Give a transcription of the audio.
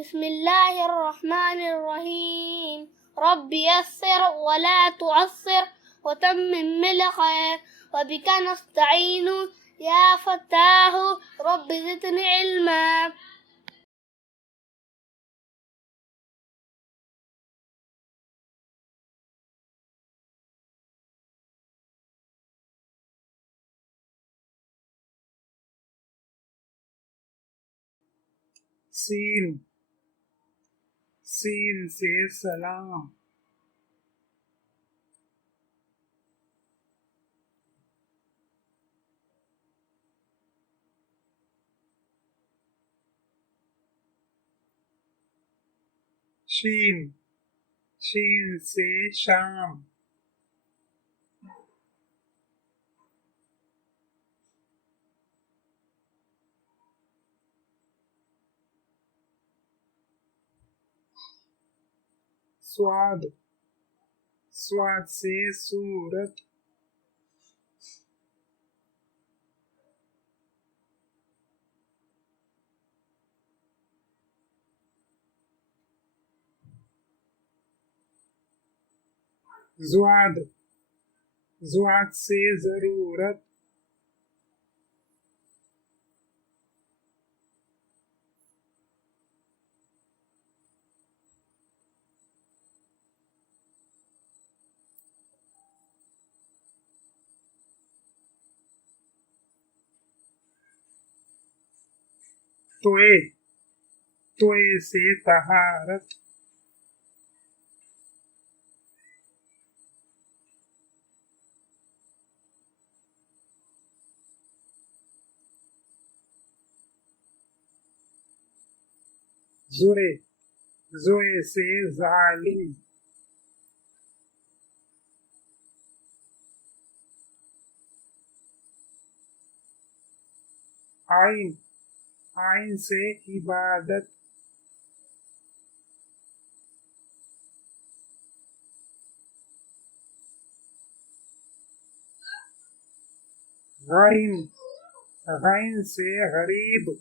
बिस्मिल्लाहिर्रहमानिर्रहीम। रब्बि यस्सिर वला तुअस्सिर वतम्मिम बिल खैर वबिका नस्तईनु या फत्ताहु रब्बि ज़िदनी इल्मा। सीन सीन से सलाम। शीन शीन से शाम। स्वाद स्वाद से सूरत। ज़्वाद ज़्वाद से जरूरत। तोए तोए से तहारत। ज़ोए ज़ोए से जालिम। आइन आइन से इबादत। गैन गैन से गरीब।